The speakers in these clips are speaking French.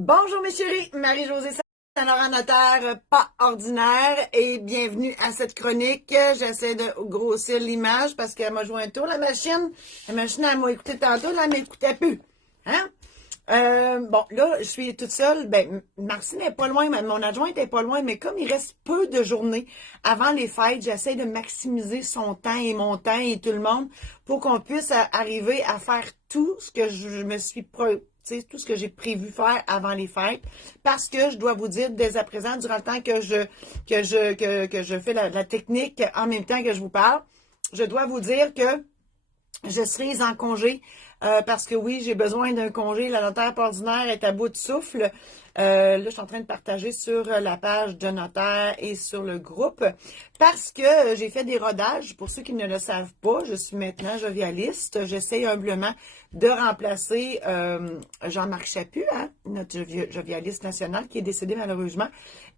Bonjour mes chéris, Marie-Josée Saint-Laurent Notaire, pas ordinaire, et bienvenue à cette chronique. J'essaie de grossir l'image parce qu'elle m'a joué un tour, la machine. La machine, elle m'a écouté tantôt, là, elle m'écoutait plus. Hein? Bon, là, je suis toute seule. Ben, Martine n'est pas loin, mon adjointe est pas loin, mais comme il reste peu de journées avant les fêtes, j'essaie de maximiser son temps et mon temps et tout le monde pour qu'on puisse arriver à faire tout ce que je me suis tout ce que j'ai prévu faire avant les fêtes, parce que je dois vous dire dès à présent, durant le temps que je fais la technique en même temps que je vous parle, je dois vous dire que je serai en congé parce que oui, j'ai besoin d'un congé. La notaire ordinaire est à bout de souffle. Là, je suis en train de partager sur la page de notaire et sur le groupe parce que j'ai fait des rodages. Pour ceux qui ne le savent pas, je suis maintenant jovialiste. J'essaie humblement de remplacer Jean-Marc Chaput, hein, notre jovialiste national qui est décédé malheureusement.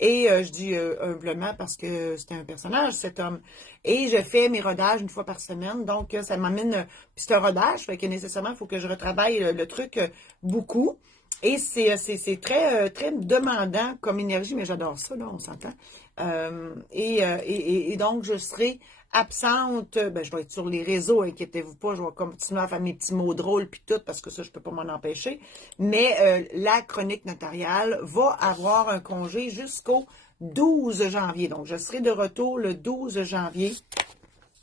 Et je dis humblement parce que c'était un personnage, cet homme. Et je fais mes rodages une fois par semaine. Donc, ça m'amène... Puis c'est un rodage, fait que nécessairement, il faut que je retravaille le truc beaucoup. Et c'est très demandant comme énergie, mais j'adore ça, là, on s'entend. Et donc, je serai absente. Ben, je vais être sur les réseaux, inquiétez-vous pas, je vais continuer à faire mes petits mots drôles puis tout, parce que ça, je peux pas m'en empêcher. Mais la chronique notariale va avoir un congé jusqu'au 12 janvier. Donc, je serai de retour le 12 janvier.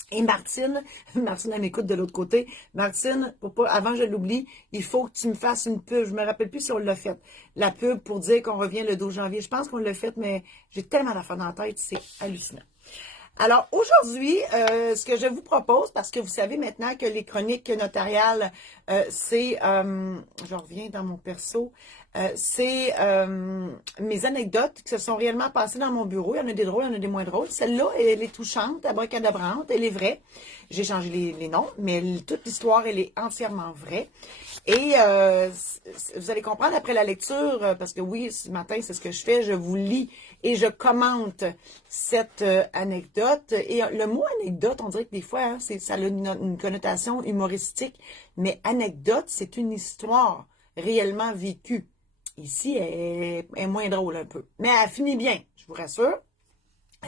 Et Martine, elle m'écoute de l'autre côté. Martine, avant que je l'oublie, il faut que tu me fasses une pub. Je me rappelle plus si on l'a fait. La pub pour dire qu'on revient le 12 janvier. Je pense qu'on l'a fait, mais j'ai tellement d'affaires dans la tête, c'est hallucinant. Alors, aujourd'hui, ce que je vous propose, parce que vous savez maintenant que les chroniques notariales, je reviens dans mon perso, c'est mes anecdotes qui se sont réellement passées dans mon bureau. Il y en a des drôles, il y en a des moins drôles. Celle-là, elle est touchante, abracadabrante, elle est vraie. J'ai changé les noms, mais toute l'histoire, elle est entièrement vraie. Et vous allez comprendre après la lecture, parce que oui, ce matin, c'est ce que je fais, je vous lis et je commente cette anecdote. Et le mot anecdote, on dirait que des fois, hein, ça a une connotation humoristique, mais anecdote, c'est une histoire réellement vécue. Ici, elle est moins drôle un peu, mais elle finit bien, je vous rassure.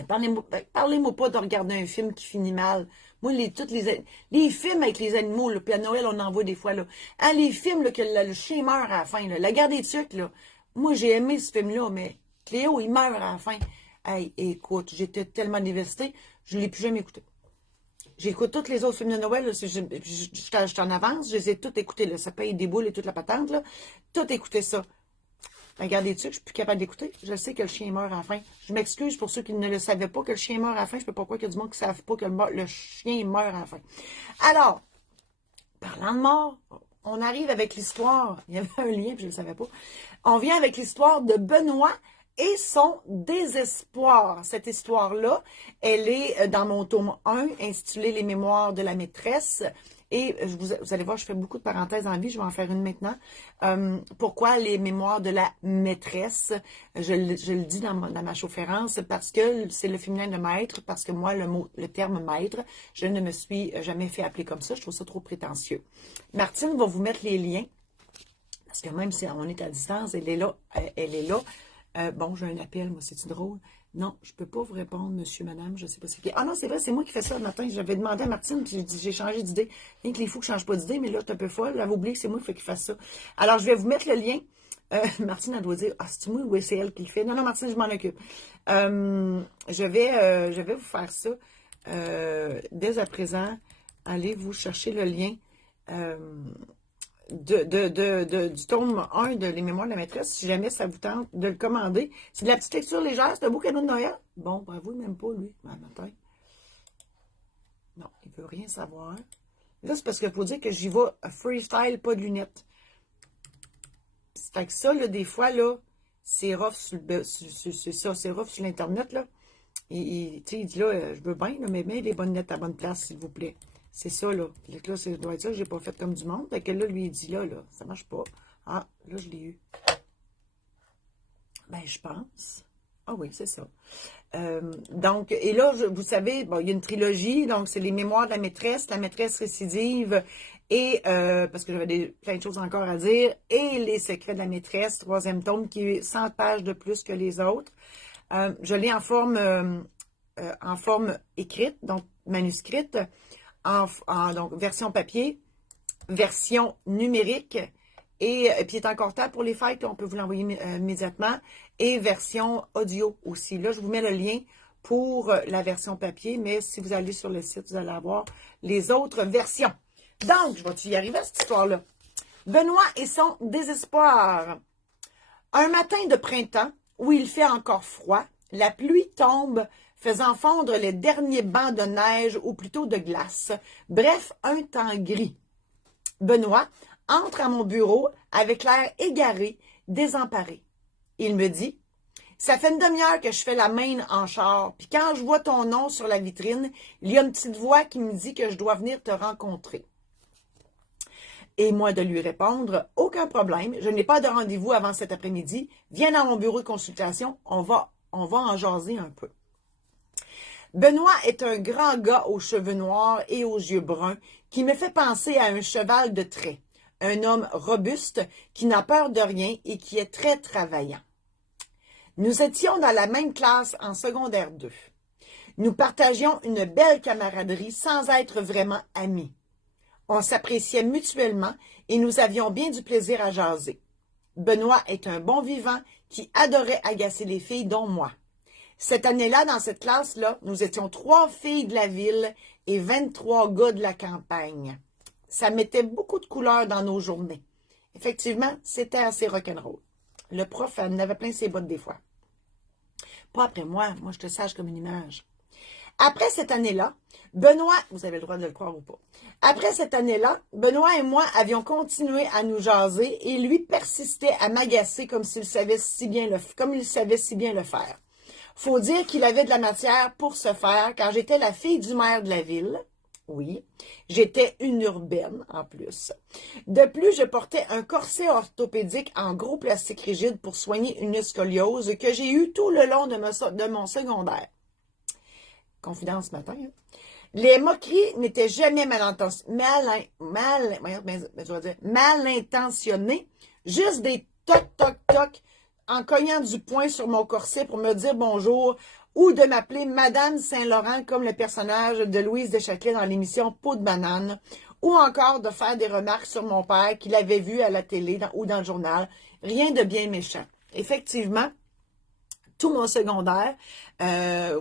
Parlez-moi pas de regarder un film qui finit mal. Moi, les films avec les animaux, là, puis à Noël, on en voit des fois, là. Hein, les films là, que le chien meurt à la fin, là. La guerre des tucs, là. Moi, j'ai aimé ce film-là, mais Cléo, il meurt à la fin. Hey, écoute, j'étais tellement dévastée, je ne l'ai plus jamais écouté. J'écoute tous les autres films de Noël, là, je t'en avance, je les ai tous écoutés, là. Ça paye des boules et toute la patente, là. Tout écouté ça. Regardez dessus, je suis plus capable d'écouter. Je sais que le chien meurt à la fin. Je m'excuse pour ceux qui ne le savaient pas que le chien meurt à la fin. Je ne peux pas croire qu'il y a du monde qui ne savent pas que le chien meurt à la fin. Alors, parlant de mort, on arrive avec l'histoire. Il y avait un lien, puis je ne le savais pas. On vient avec l'histoire de Benoît et son désespoir. Cette histoire-là, elle est dans mon tome 1, intitulé Les mémoires de la maîtresse. Et vous allez voir, je fais beaucoup de parenthèses en vie, je vais en faire une maintenant. Pourquoi les mémoires de la maîtresse? Je le dis dans ma chaufférence parce que c'est le féminin de maître, parce que moi, le terme maître, je ne me suis jamais fait appeler comme ça, je trouve ça trop prétentieux. Martine va vous mettre les liens, parce que même si on est à distance, elle est là, elle est là. Bon, j'ai un appel, moi, c'est-tu drôle? Non, je ne peux pas vous répondre, monsieur, madame, je ne sais pas c'est qui. Ah non, c'est vrai, c'est moi qui fais ça le matin. J'avais demandé à Martine, puis j'ai changé d'idée. Rien que les fous ne changent pas d'idée, mais là, tu es un peu folle. J'avais oublié que c'est moi qui fasse ça. Alors, je vais vous mettre le lien. Martine, elle doit dire, ah, c'est moi ou c'est elle qui le fait? Non, non, Martine, je m'en occupe. Je vais vous faire ça. Dès à présent, allez vous chercher le lien. Du tome 1 de Les Mémoires de la maîtresse, si jamais ça vous tente de le commander. C'est de la petite lecture légère, c'est un beau cadeau de Noël. Bon, bravo, même pas, lui, matin. Non, il veut rien savoir. Là, c'est parce qu'il faut dire que j'y vais freestyle, pas de lunettes. Fait que ça, là, des fois, là, c'est rough c'est rough sur l'Internet, là. Il dit, là, je veux bien, là, mais mets les bonnes lunettes à bonne place, s'il vous plaît. C'est ça, là. Là, ça doit être ça que j'ai pas fait comme du monde. Fait que là, lui, il dit, là, ça marche pas. Ah, là, je l'ai eu. Ben, je pense. Ah oui, c'est ça. Donc, et là, vous savez, bon, il y a une trilogie, donc c'est les mémoires de la maîtresse récidive et parce que j'avais plein de choses encore à dire, et Les secrets de la maîtresse, troisième tome, qui est 100 pages de plus que les autres. Je l'ai en forme écrite, donc manuscrite, donc version papier, version numérique, et puis il est encore temps pour les fêtes, on peut vous l'envoyer immédiatement, et version audio aussi. Là, je vous mets le lien pour la version papier, mais si vous allez sur le site, vous allez avoir les autres versions. Donc, je vais y arriver à cette histoire-là. Benoît et son désespoir. Un matin de printemps, où il fait encore froid, la pluie tombe, faisant fondre les derniers bancs de neige, ou plutôt de glace. Bref, un temps gris. Benoît entre à mon bureau avec l'air égaré, désemparé. Il me dit « Ça fait une demi-heure que je fais la main en char, puis quand je vois ton nom sur la vitrine, il y a une petite voix qui me dit que je dois venir te rencontrer. » Et moi de lui répondre « Aucun problème, je n'ai pas de rendez-vous avant cet après-midi. Viens dans mon bureau de consultation, on va en jaser un peu. » Benoît est un grand gars aux cheveux noirs et aux yeux bruns qui me fait penser à un cheval de trait, un homme robuste qui n'a peur de rien et qui est très travaillant. Nous étions dans la même classe en secondaire 2. Nous partagions une belle camaraderie sans être vraiment amis. On s'appréciait mutuellement et nous avions bien du plaisir à jaser. Benoît est un bon vivant qui adorait agacer les filles, dont moi. Cette année-là, dans cette classe-là, nous étions 3 filles de la ville et 23 gars de la campagne. Ça mettait beaucoup de couleurs dans nos journées. Effectivement, c'était assez rock'n'roll. Le prof en avait plein ses bottes des fois. Pas après moi je te sage comme une image. Après cette année-là, Benoît, vous avez le droit de le croire ou pas, après cette année-là, Benoît et moi avions continué à nous jaser et lui persistait à m'agacer comme il savait si bien le faire. Faut dire qu'il avait de la matière pour se faire, car j'étais la fille du maire de la ville. Oui, j'étais une urbaine en plus. De plus, je portais un corset orthopédique en gros plastique rigide pour soigner une scoliose que j'ai eue tout le long de mon secondaire. Confidence matin. Hein? Les moqueries n'étaient jamais mal intentionnées, juste des toc-toc-toc en cognant du poing sur mon corset pour me dire bonjour ou de m'appeler Madame Saint-Laurent comme le personnage de Louise Deschâtelet dans l'émission Peau de banane, ou encore de faire des remarques sur mon père qu'il avait vu à la télé ou dans le journal. Rien de bien méchant. Effectivement, tout mon secondaire,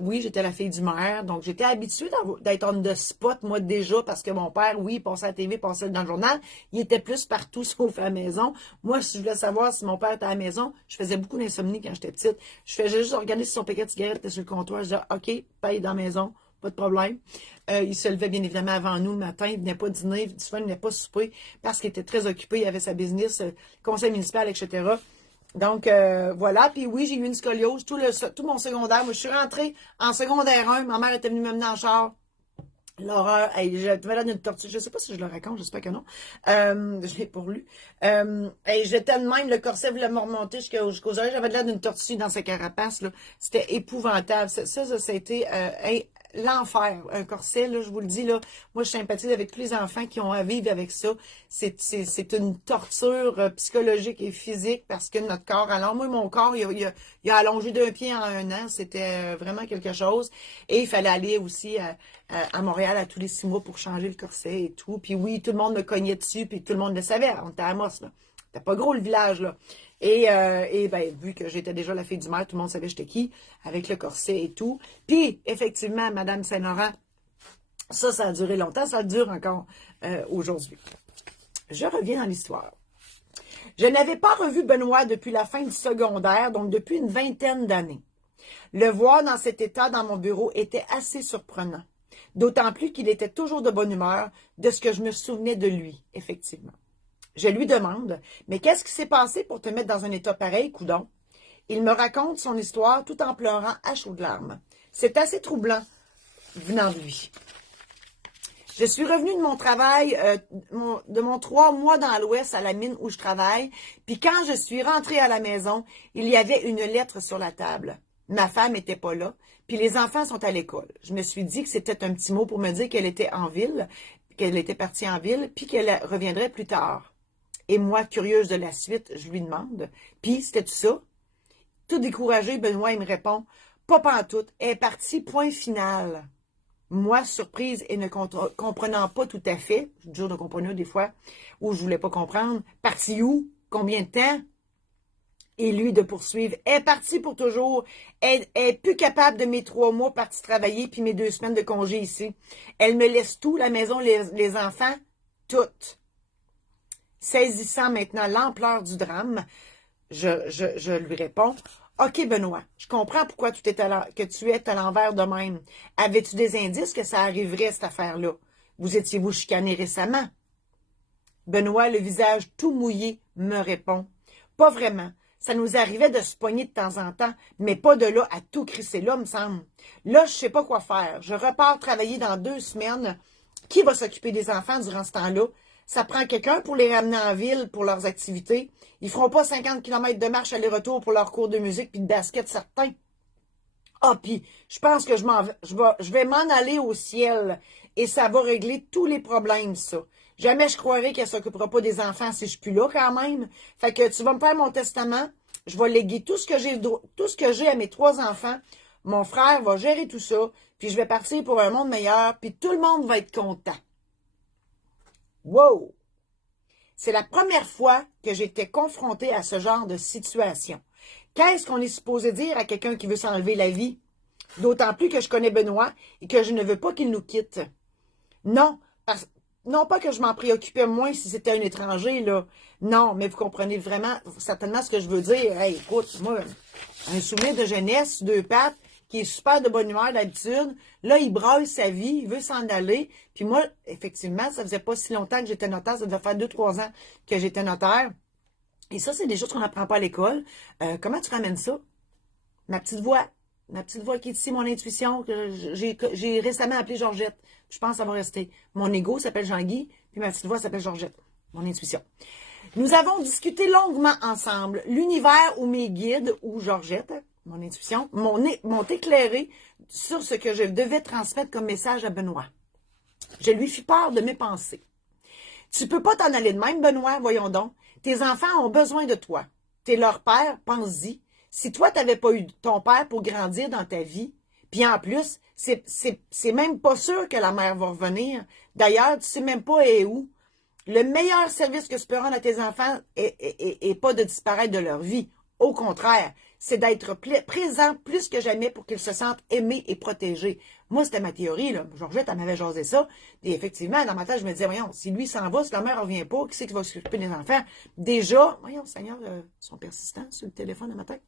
oui, j'étais la fille du maire, donc j'étais habituée d'être on the spot, moi, déjà, parce que mon père, oui, il passait à la TV, passait dans le journal, il était plus partout, sauf à la maison. Moi, si je voulais savoir si mon père était à la maison, je faisais beaucoup d'insomnie quand j'étais petite. Je faisais juste regarder si son paquet de cigarettes était sur le comptoir, je disais, OK, paye dans la maison, pas de problème. Il se levait bien évidemment avant nous le matin, il venait pas dîner, souvent il venait pas souper, parce qu'il était très occupé, il avait sa business, conseil municipal, etc., Donc, voilà. Puis oui, j'ai eu une scoliose tout mon secondaire. Moi, je suis rentrée en secondaire 1. Ma mère était venue me mener en char. L'horreur. Hey, j'avais l'air d'une tortue. Je sais pas si je le raconte, j'espère que non. Je l'ai pour lu. Hey, j'étais de même, le corset voulait me remonter jusqu'aux oreilles. J'avais l'air d'une tortue dans sa carapace, là. C'était épouvantable. Ça a été hey, l'enfer. Un corset, là, je vous le dis, là. Moi, je sympathise avec tous les enfants qui ont à vivre avec ça. C'est une torture psychologique et physique parce que notre corps, alors moi, mon corps, il a allongé d'un pied en un an. C'était vraiment quelque chose. Et il fallait aller aussi à Montréal à tous les 6 mois pour changer le corset et tout. Puis oui, tout le monde me cognait dessus, puis tout le monde le savait. On était à Amos, là. C'était pas gros le village, là. Et ben, vu que j'étais déjà la fille du maire, tout le monde savait j'étais qui, avec le corset et tout. Puis, effectivement, Madame Saint-Laurent, ça a duré longtemps, ça dure encore aujourd'hui. Je reviens dans l'histoire. Je n'avais pas revu Benoît depuis la fin du secondaire, donc depuis une vingtaine d'années. Le voir dans cet état dans mon bureau était assez surprenant. D'autant plus qu'il était toujours de bonne humeur, de ce que je me souvenais de lui, effectivement. Je lui demande, « Mais qu'est-ce qui s'est passé pour te mettre dans un état pareil, coudonc? » Il me raconte son histoire tout en pleurant à chaudes larmes. C'est assez troublant venant de lui. Je suis revenue de mon travail, de mon 3 mois dans l'Ouest à la mine où je travaille, puis quand je suis rentrée à la maison, il y avait une lettre sur la table. Ma femme n'était pas là, puis les enfants sont à l'école. Je me suis dit que c'était un petit mot pour me dire qu'elle était en ville, qu'elle était partie en ville, puis qu'elle reviendrait plus tard. Et moi, curieuse de la suite, je lui demande, puis c'était tout ça? Tout découragé, Benoît, il me répond, pas pantoute, elle est partie, point final. Moi, surprise et ne comprenant pas tout à fait, je jure de comprendre des fois, où je voulais pas comprendre, parti où? Combien de temps? Et lui de poursuivre, elle est partie pour toujours, elle est plus capable de mes 3 mois partie travailler puis mes 2 semaines de congé ici. Elle me laisse tout, la maison, les enfants, tout. Saisissant maintenant l'ampleur du drame, je lui réponds, « OK, Benoît, je comprends pourquoi que tu es à l'envers de même. Avais-tu des indices que ça arriverait, cette affaire-là? Vous étiez-vous chicané récemment? » Benoît, le visage tout mouillé, me répond, « Pas vraiment. Ça nous arrivait de se pogner de temps en temps, mais pas de là à tout crisser là, me semble. Là, je sais pas quoi faire. Je repars travailler dans 2 semaines. Qui va s'occuper des enfants durant ce temps-là? Ça prend quelqu'un pour les ramener en ville pour leurs activités. Ils feront pas 50 km de marche aller-retour pour leurs cours de musique puis de basket certains. Ah, puis je pense que je vais m'en aller au ciel et ça va régler tous les problèmes, ça. Jamais je croirais qu'elle s'occupera pas des enfants si je suis plus là quand même. Fait que tu vas me faire mon testament, je vais léguer tout ce que j'ai à mes 3 enfants. Mon frère va gérer tout ça, puis je vais partir pour un monde meilleur, puis tout le monde va être content. Wow! C'est la première fois que j'étais confrontée à ce genre de situation. Qu'est-ce qu'on est supposé dire à quelqu'un qui veut s'enlever la vie? D'autant plus que je connais Benoît et que je ne veux pas qu'il nous quitte. Non, non pas que je m'en préoccupais moins si c'était un étranger, là. Non, mais vous comprenez vraiment, certainement ce que je veux dire. Hey, écoute, moi, un souvenir de jeunesse, 2 pattes, qui est super de bonne humeur d'habitude. Là, il braille sa vie, il veut s'en aller. Puis moi, effectivement, ça faisait pas si longtemps que j'étais notaire, ça devait faire 2-3 ans que j'étais notaire. Et ça, c'est des choses qu'on n'apprend pas à l'école. Comment tu ramènes ça? Ma petite voix qui est ici, mon intuition, que j'ai récemment appelé Georgette. Je pense que ça va rester. Mon ego s'appelle Jean-Guy, puis ma petite voix s'appelle Georgette. Mon intuition. Nous avons discuté longuement ensemble l'univers où mes guides, ou Georgette, mon intuition, m'ont éclairé sur ce que je devais transmettre comme message à Benoît. Je lui fis part de mes pensées. Tu peux pas t'en aller de même, Benoît, voyons donc. Tes enfants ont besoin de toi. T'es leur père, pense-y. Si toi, t'avais pas eu ton père pour grandir dans ta vie, puis en plus, c'est même pas sûr que la mère va revenir. D'ailleurs, tu sais même pas elle est où. Le meilleur service que tu peux rendre à tes enfants est pas de disparaître de leur vie. Au contraire, c'est d'être présent plus que jamais pour qu'ils se sentent aimés et protégés. Moi, c'était ma théorie, là. Georgette, elle m'avait jasé ça. Et effectivement, dans ma tête, je me disais, voyons, si lui s'en va, si la mère ne revient pas, qui c'est qui va s'occuper des enfants? Déjà, voyons, Seigneur, ils sont persistants sur le téléphone dans ma tête.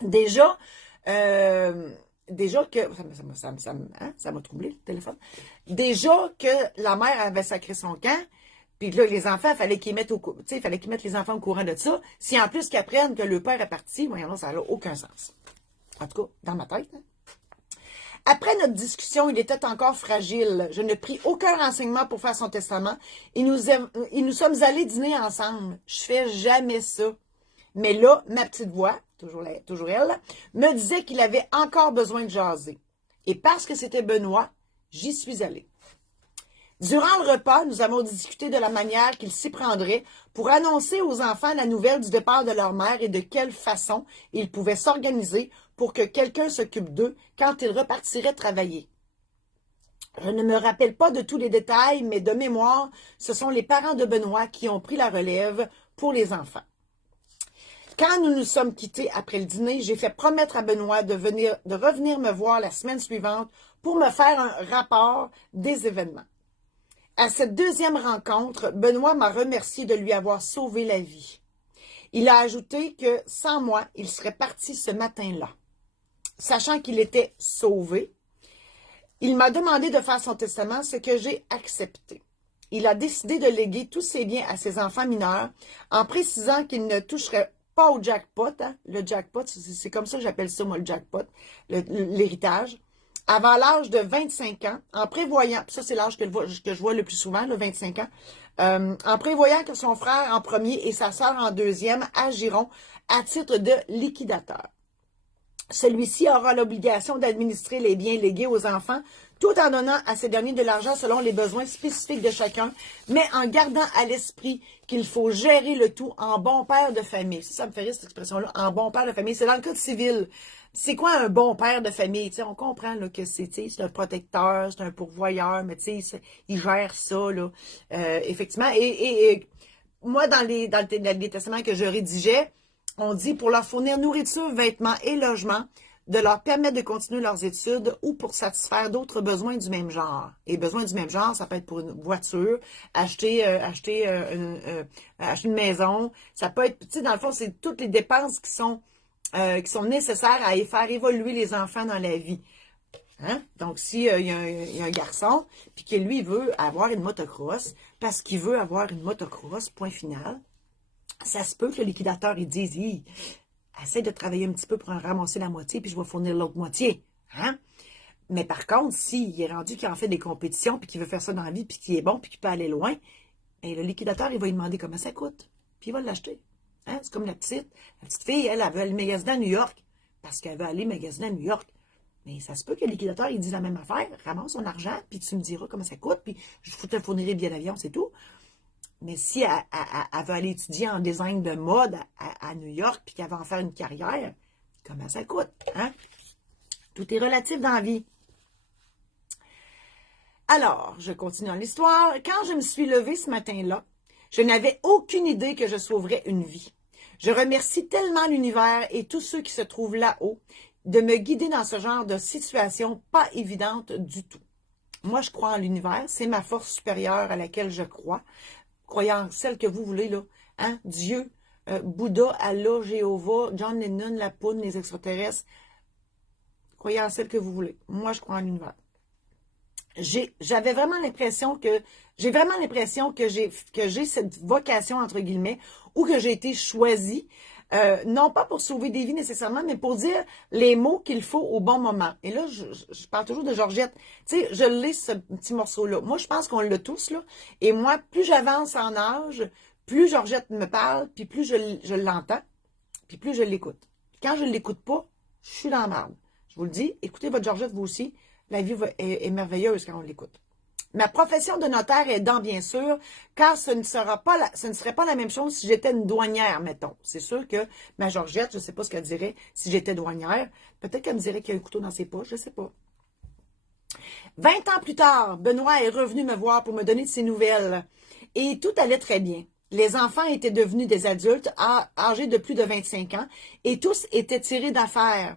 Déjà que, ça m'a troublé, le téléphone. Déjà que la mère avait sacré son camp, puis là, les enfants, il fallait qu'ils mettent les enfants au courant de ça. Si en plus qu'ils apprennent que le père est parti, voyons, ça n'a aucun sens. En tout cas, dans ma tête. Hein? Après notre discussion, il était encore fragile. Je ne pris aucun renseignement pour faire son testament et nous sommes allés dîner ensemble. Je fais jamais ça. Mais là, ma petite voix, toujours elle, me disait qu'il avait encore besoin de jaser. Et parce que c'était Benoît, j'y suis allée. Durant le repas, nous avons discuté de la manière qu'il s'y prendrait pour annoncer aux enfants la nouvelle du départ de leur mère et de quelle façon ils pouvaient s'organiser pour que quelqu'un s'occupe d'eux quand ils repartiraient travailler. Je ne me rappelle pas de tous les détails, mais de mémoire, ce sont les parents de Benoît qui ont pris la relève pour les enfants. Quand nous nous sommes quittés après le dîner, j'ai fait promettre à Benoît de revenir me voir la semaine suivante pour me faire un rapport des événements. À cette deuxième rencontre, Benoît m'a remercié de lui avoir sauvé la vie. Il a ajouté que, sans moi, il serait parti ce matin-là. Sachant qu'il était sauvé, il m'a demandé de faire son testament, ce que j'ai accepté. Il a décidé de léguer tous ses biens à ses enfants mineurs, en précisant qu'il ne toucherait pas au jackpot. Hein? Le jackpot, c'est comme ça que j'appelle ça, moi, le jackpot, l'héritage. Avant l'âge de 25 ans, en prévoyant, ça c'est l'âge que je vois le plus souvent, le 25 ans, en prévoyant que son frère en premier et sa sœur en deuxième agiront à titre de liquidateur. Celui-ci aura l'obligation d'administrer les biens légués aux enfants, tout en donnant à ces derniers de l'argent selon les besoins spécifiques de chacun, mais en gardant à l'esprit qu'il faut gérer le tout en bon père de famille. Ça me fait rire cette expression-là, en bon père de famille. C'est dans le code civil. C'est quoi un bon père de famille? T'sais, on comprend là, que c'est un protecteur, c'est un pourvoyeur, mais il gère ça. Là, effectivement. Et moi, dans les testaments que je rédigeais, on dit pour leur fournir nourriture, vêtements et logement, de leur permettre de continuer leurs études ou pour satisfaire d'autres besoins du même genre. Et besoins du même genre, ça peut être pour une voiture, acheter une maison. Ça peut être, tu sais, dans le fond, c'est toutes les dépenses qui sont nécessaires à faire évoluer les enfants dans la vie. Hein? Donc, s'il y a un garçon, puis que lui, il veut avoir une motocross, parce qu'il veut avoir une motocross, point final, ça se peut que le liquidateur, il dise, essaie de travailler un petit peu pour en ramasser la moitié, puis je vais fournir l'autre moitié. Hein? Mais par contre, s'il est rendu qu'il en fait des compétitions, puis qu'il veut faire ça dans la vie, puis qu'il est bon, puis qu'il peut aller loin, bien, le liquidateur, il va lui demander comment ça coûte, puis il va l'acheter. Hein? C'est comme la petite fille, elle veut aller magasiner à New York, parce qu'elle veut aller magasiner à New York. Mais ça se peut que le liquidateur, il dise la même affaire, ramasse son argent, puis tu me diras comment ça coûte, puis je te fournirai bien d'avion, c'est tout. Mais si elle veut aller étudier en design de mode à New York, puis qu'elle va en faire une carrière, comment ça coûte, hein? Tout est relatif dans la vie. Alors, je continue dans l'histoire. Quand je me suis levée ce matin-là, je n'avais aucune idée que je sauverais une vie. Je remercie tellement l'univers et tous ceux qui se trouvent là-haut de me guider dans ce genre de situation pas évidente du tout. Moi, je crois en l'univers, c'est ma force supérieure à laquelle je crois. Croyez en celle que vous voulez, là. Hein? Dieu, Bouddha, Allah, Jéhovah, John Lennon, la poudre, les extraterrestres. Croyez en celle que vous voulez. Moi, je crois en l'univers. J'ai vraiment l'impression que j'ai cette vocation, entre guillemets, ou que j'ai été choisie, non pas pour sauver des vies nécessairement, mais pour dire les mots qu'il faut au bon moment. Et là, je parle toujours de Georgette. Tu sais, je l'ai, ce petit morceau-là. Moi, je pense qu'on l'a tous, là. Et moi, plus j'avance en âge, plus Georgette me parle, puis plus je l'entends, puis plus je l'écoute. Quand je ne l'écoute pas, je suis dans la merde. Je vous le dis, écoutez votre Georgette, vous aussi. La vie est merveilleuse quand on l'écoute. Ma profession de notaire aidant, bien sûr, car ce ne serait pas la même chose si j'étais une douanière, mettons. C'est sûr que ma Georgette, je ne sais pas ce qu'elle dirait si j'étais douanière. Peut-être qu'elle me dirait qu'il y a un couteau dans ses poches, je ne sais pas. 20 ans plus tard, Benoît est revenu me voir pour me donner de ses nouvelles. Et tout allait très bien. Les enfants étaient devenus des adultes âgés de plus de 25 ans et tous étaient tirés d'affaires.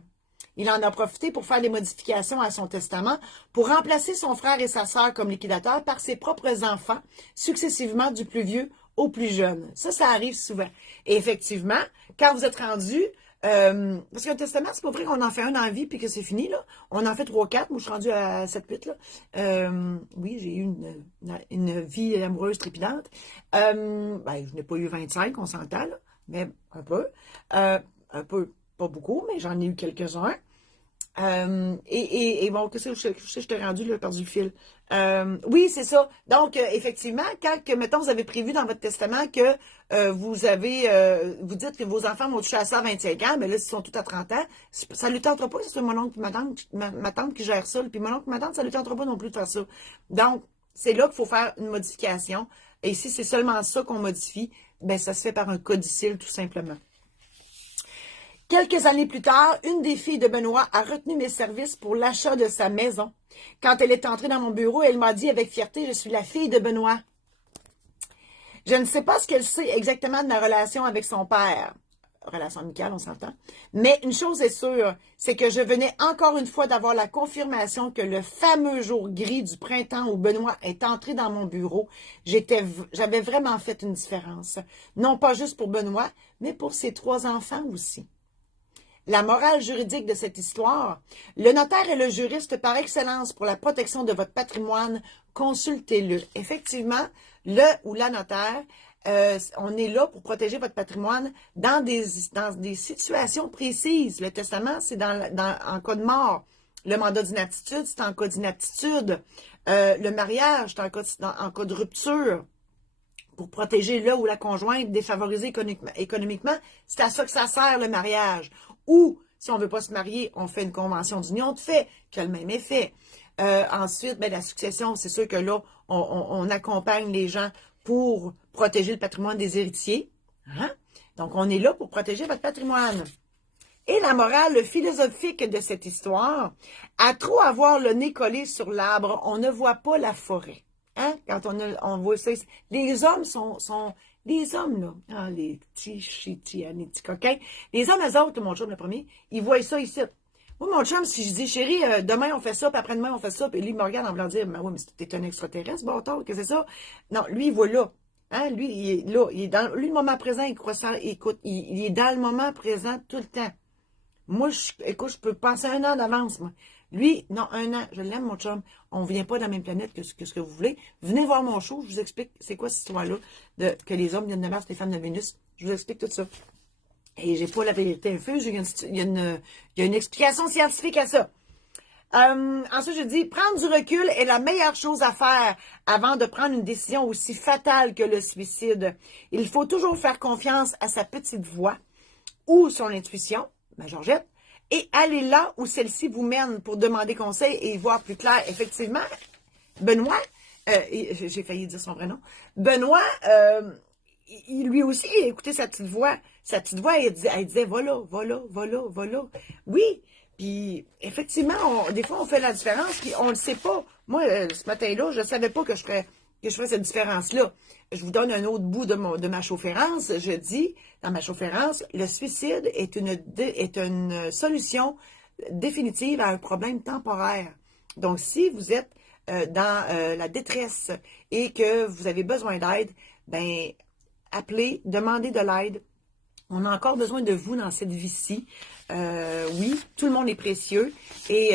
Il en a profité pour faire des modifications à son testament pour remplacer son frère et sa sœur comme liquidateurs par ses propres enfants, successivement du plus vieux au plus jeune. Ça arrive souvent. Et effectivement, quand vous êtes rendu, parce qu'un testament, c'est pas vrai qu'on en fait un en vie puis que c'est fini, là. On en fait 3, 4. Moi, je suis rendue à 7, 8, là. Oui, j'ai eu une vie amoureuse trépidante. Je n'ai pas eu 25, on s'entend, là, mais un peu. Un peu, pas beaucoup, mais j'en ai eu quelques-uns. Et bon, qu'est-ce que je t'ai rendu, là, perdu le fil. Oui, c'est ça. Donc, effectivement, quand, mettons, vous avez prévu dans votre testament que vous dites que vos enfants vont toucher à ça à 25 ans, mais là, s'ils sont tous à 30 ans, ça ne lui tentera pas que ce soit mon oncle et ma tante qui gère ça. Puis mon oncle et ma tante, ça ne lui tentera pas non plus de faire ça. Donc, c'est là qu'il faut faire une modification. Et si c'est seulement ça qu'on modifie, ben ça se fait par un codicile, tout simplement. Quelques années plus tard, une des filles de Benoît a retenu mes services pour l'achat de sa maison. Quand elle est entrée dans mon bureau, elle m'a dit avec fierté, « Je suis la fille de Benoît. » Je ne sais pas ce qu'elle sait exactement de ma relation avec son père. Relation amicale, on s'entend. Mais une chose est sûre, c'est que je venais encore une fois d'avoir la confirmation que le fameux jour gris du printemps où Benoît est entré dans mon bureau, j'avais vraiment fait une différence. Non pas juste pour Benoît, mais pour ses 3 enfants aussi. La morale juridique de cette histoire, le notaire est le juriste par excellence pour la protection de votre patrimoine, consultez-le. Effectivement, le ou la notaire, on est là pour protéger votre patrimoine dans des situations précises. Le testament, c'est en cas de mort. Le mandat d'inaptitude, c'est en cas d'inaptitude. Le mariage, c'est en cas de rupture. Pour protéger le ou la conjointe défavorisée économiquement, c'est à ça que ça sert le mariage. Ou, si on ne veut pas se marier, on fait une convention d'union de fait qui a le même effet. Ensuite, ben, la succession, c'est sûr que là, on accompagne les gens pour protéger le patrimoine des héritiers. Hein? Donc, on est là pour protéger votre patrimoine. Et la morale philosophique de cette histoire, à trop avoir le nez collé sur l'arbre, on ne voit pas la forêt. Hein? Quand on voit ça, les hommes sont les hommes, là, ah, les petits chitis, les petits coquins, les hommes, eux autres, mon chum, le premier, ils voient ça ici. Moi, mon chum, si je dis, chérie, demain on fait ça, puis après-demain on fait ça, puis lui, il me regarde en voulant dire, mais oui, mais t'es un extraterrestre, bâtard, que c'est ça? Non, lui, il voit là. Hein? Lui, il est là. Il est dans lui, le moment présent, il croit ça, écoute, il est dans le moment présent tout le temps. Moi, écoute, je peux penser 1 an d'avance, moi. Lui, non, 1 an. Je l'aime, mon chum. On ne vient pas de la même planète que ce que vous voulez. Venez voir mon show, je vous explique c'est quoi cette histoire-là, que les hommes viennent de Mars, les femmes de Vénus. Je vous explique tout ça. Et j'ai pas la vérité infuse, il y a une explication scientifique à ça. Ensuite, je dis, prendre du recul est la meilleure chose à faire avant de prendre une décision aussi fatale que le suicide. Il faut toujours faire confiance à sa petite voix ou son intuition, ma Georgette, et aller là où celle-ci vous mène pour demander conseil et y voir plus clair. Effectivement, Benoît, j'ai failli dire son vrai nom, Benoît, lui aussi, il écoutait sa petite voix. Sa petite voix, elle disait, va là, va là, va là, va là. Oui, puis effectivement, des fois, on fait la différence, puis on le sait pas. Moi, ce matin-là, je savais pas que je ferais cette différence-là. Je vous donne un autre bout de ma chaufférence. Je dis, dans ma chaufférence, le suicide est une solution définitive à un problème temporaire. Donc, si vous êtes dans la détresse et que vous avez besoin d'aide, ben appelez, demandez de l'aide. On a encore besoin de vous dans cette vie-ci. Oui, tout le monde est précieux. Et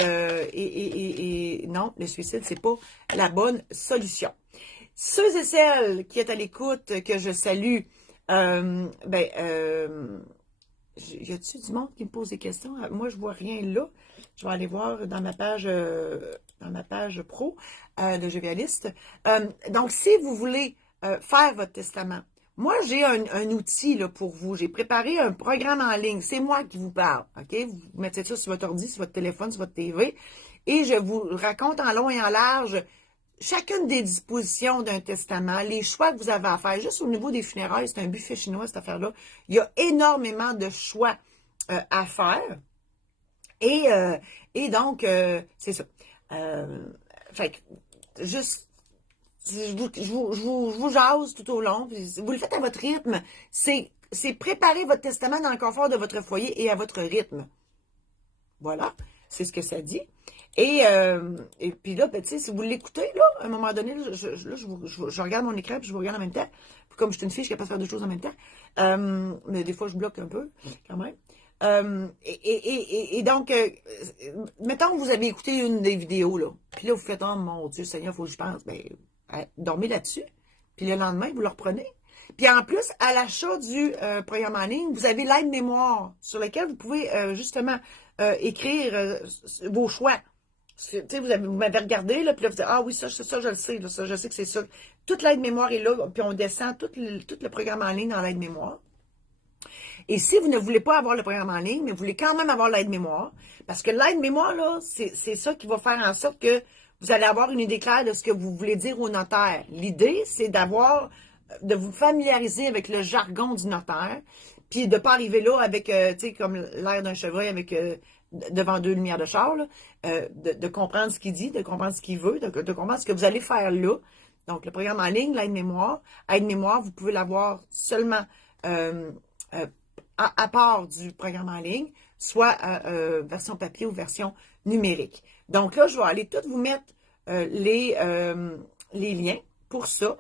non, le suicide, c'est pas la bonne solution. Ceux et celles qui est à l'écoute, que je salue, y a-t-il du monde qui me pose des questions? Moi, je vois rien là. Je vais aller voir dans ma page pro de Jovialiste. Donc, si vous voulez faire votre testament, moi, j'ai un outil là, pour vous. J'ai préparé un programme en ligne. C'est moi qui vous parle. OK? Vous mettez ça sur votre ordi, sur votre téléphone, sur votre TV. Et je vous raconte en long et en large chacune des dispositions d'un testament, les choix que vous avez à faire. Juste au niveau des funérailles, c'est un buffet chinois, cette affaire-là. Il y a énormément de choix à faire. Et donc, c'est ça. Fait que, juste, je vous jase tout au long. Vous le faites à votre rythme. C'est préparer votre testament dans le confort de votre foyer et à votre rythme. Voilà, c'est ce que ça dit. Et puis là, ben, si vous l'écoutez, là, à un moment donné, là, je regarde mon écran et je vous regarde en même temps. Puis comme je suis une fille, je suis capable de faire deux choses en même temps. Mais des fois, je bloque un peu, quand même. Et donc, mettons que vous avez écouté une des vidéos, là. Puis là, vous faites, oh mon Dieu, Seigneur, il faut que je pense. Ben, dormez là-dessus. Puis le lendemain, vous le reprenez. Puis en plus, à l'achat du programme en ligne, vous avez l'aide-mémoire sur lequel vous pouvez justement écrire vos choix. Vous m'avez regardé, là, puis là, vous dites, ah oui, ça, je le sais, là, ça, je sais que c'est ça. Toute l'aide-mémoire est là, puis on descend tout le programme en ligne dans l'aide-mémoire. Et si vous ne voulez pas avoir le programme en ligne, mais vous voulez quand même avoir l'aide-mémoire, parce que l'aide-mémoire, là, c'est ça qui va faire en sorte que vous allez avoir une idée claire de ce que vous voulez dire au notaire. L'idée, c'est de vous familiariser avec le jargon du notaire, puis de ne pas arriver là avec, tu sais, comme l'air d'un chevreuil avec devant deux lumières de char, là, de comprendre ce qu'il dit, de comprendre ce qu'il veut, de comprendre ce que vous allez faire là. Donc, le programme en ligne, l'aide-mémoire. Aide-mémoire, vous pouvez l'avoir seulement à part du programme en ligne, soit version papier ou version numérique. Donc là, je vais aller tout vous mettre les liens pour ça.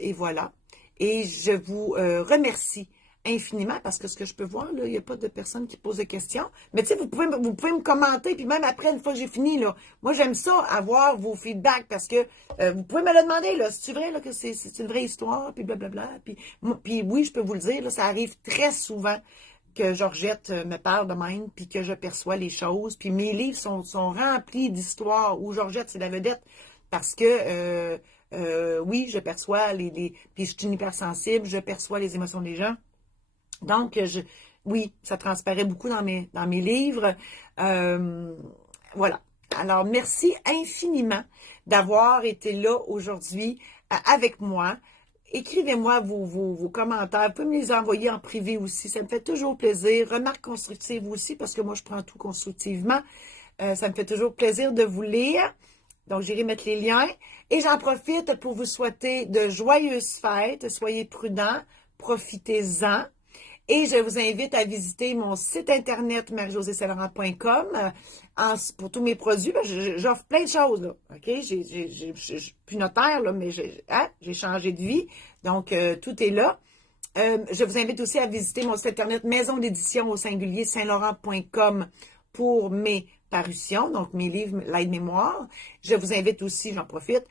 Et voilà. Et je vous remercie infiniment parce que ce que je peux voir, là, il n'y a pas de personne qui pose des questions. Mais tu sais, vous pouvez me commenter, puis même après, une fois que j'ai fini, là, moi j'aime ça, avoir vos feedbacks parce que vous pouvez me le demander, là, c'est vrai là, que c'est une vraie histoire, puis blablabla. Puis oui, je peux vous le dire, là, ça arrive très souvent que Georgette me parle de même, puis que je perçois les choses. Puis mes livres sont remplis d'histoires où Georgette, c'est la vedette. Parce que oui, je perçois puis je suis une hypersensible, je perçois les émotions des gens. Donc, oui, ça transparaît beaucoup dans mes livres. Voilà. Alors, merci infiniment d'avoir été là aujourd'hui avec moi. Écrivez-moi vos commentaires. Vous pouvez me les envoyer en privé aussi. Ça me fait toujours plaisir. Remarques constructives aussi, parce que moi, je prends tout constructivement. Ça me fait toujours plaisir de vous lire. Donc, j'irai mettre les liens. Et j'en profite pour vous souhaiter de joyeuses fêtes. Soyez prudents. Profitez-en. Et je vous invite à visiter mon site internet marie-josée-saint-laurent.com pour tous mes produits. J'offre plein de choses, là. OK? Je suis plus notaire, là, mais j'ai changé de vie. Donc, tout est là. Je vous invite aussi à visiter mon site internet maison d'édition au singulier saint-laurent.com pour mes parutions, donc mes livres l'aide-mémoire. Je vous invite aussi, j'en profite,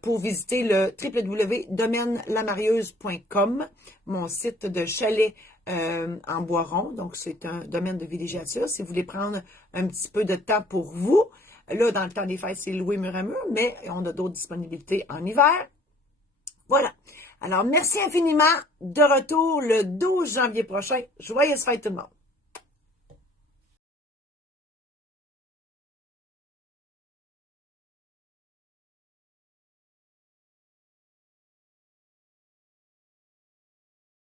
pour visiter le www.domaine-lamarieuse.com, mon site de chalet en Boiron. Donc, c'est un domaine de villégiature. Si vous voulez prendre un petit peu de temps pour vous, là, dans le temps des fêtes, c'est loué mur à mur, mais on a d'autres disponibilités en hiver. Voilà. Alors, merci infiniment. De retour le 12 janvier prochain. Joyeuses fêtes tout le monde.